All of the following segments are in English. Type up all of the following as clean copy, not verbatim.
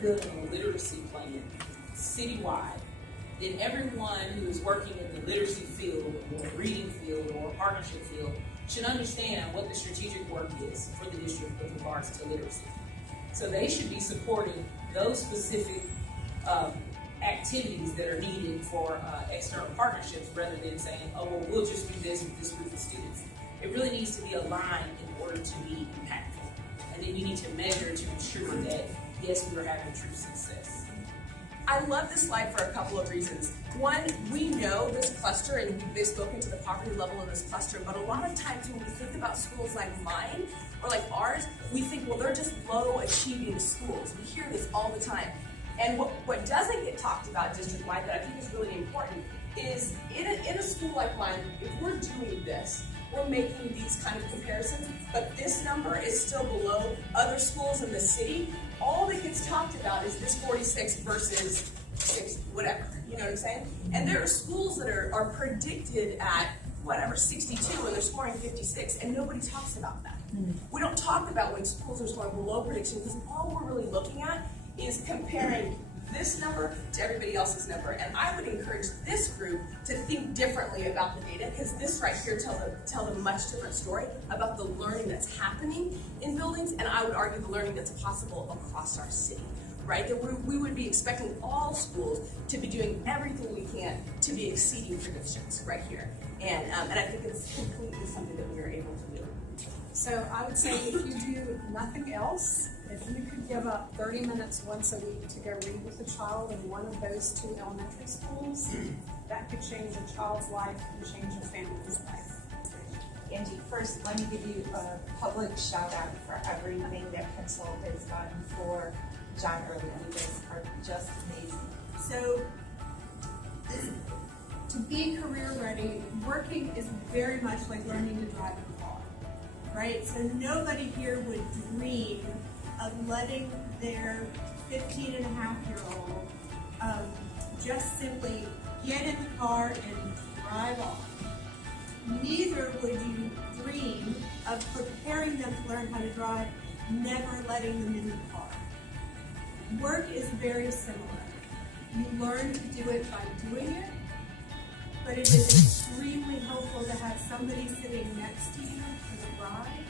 building a literacy plan citywide, then everyone who is working in the literacy field or reading field or partnership field should understand what the strategic work is for the district with regards to literacy. So they should be supporting those specific activities that are needed for external partnerships rather than saying, oh, well, we'll just do this with this group of students. It really needs to be aligned in order to be impactful. And then you need to measure to ensure that, yes, we are having true success. I love this slide for a couple of reasons. One, we know this cluster and we've spoken to the poverty level in this cluster, but a lot of times when we think about schools like mine or like ours, we think, well, they're just low achieving schools. We hear this all the time. And what doesn't get talked about district-wide that I think is really important is in a school like mine, if we're doing this, we're making these kind of comparisons, but this number is still below other schools in the city. All that gets talked about is this 46 versus 60, whatever, you know what I'm saying? And there are schools that are predicted at, whatever, 62, and they're scoring 56, and nobody talks about that. We don't talk about when schools are scoring below prediction, because all we're really looking at is comparing this number to everybody else's number. And I would encourage this group to think differently about the data, because this right here tells a much different story about the learning that's happening in buildings, and I would argue the learning that's possible across our city, right? That we would be expecting all schools to be doing everything we can to be exceeding predictions right here. And I think it's completely something that we are able to do. So I would say if you do nothing else, if you could give up 30 minutes once a week to go read with a child in one of those two elementary schools, that could change a child's life and change a family's life. Angie, first let me give you a public shout out for everything that Pencil has done for John Early. You guys are just amazing. So to be career ready, working is very much like learning to drive a car, right? So nobody here would dream of letting their 15-and-a-half-year-old just simply get in the car and drive off. Neither would you dream of preparing them to learn how to drive, never letting them in the car. Work is very similar. You learn to do it by doing it, but it is extremely helpful to have somebody sitting next to you for the ride,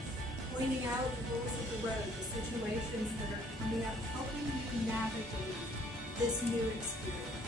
pointing out the rules of the road, the situations that are coming up, helping you navigate this new experience.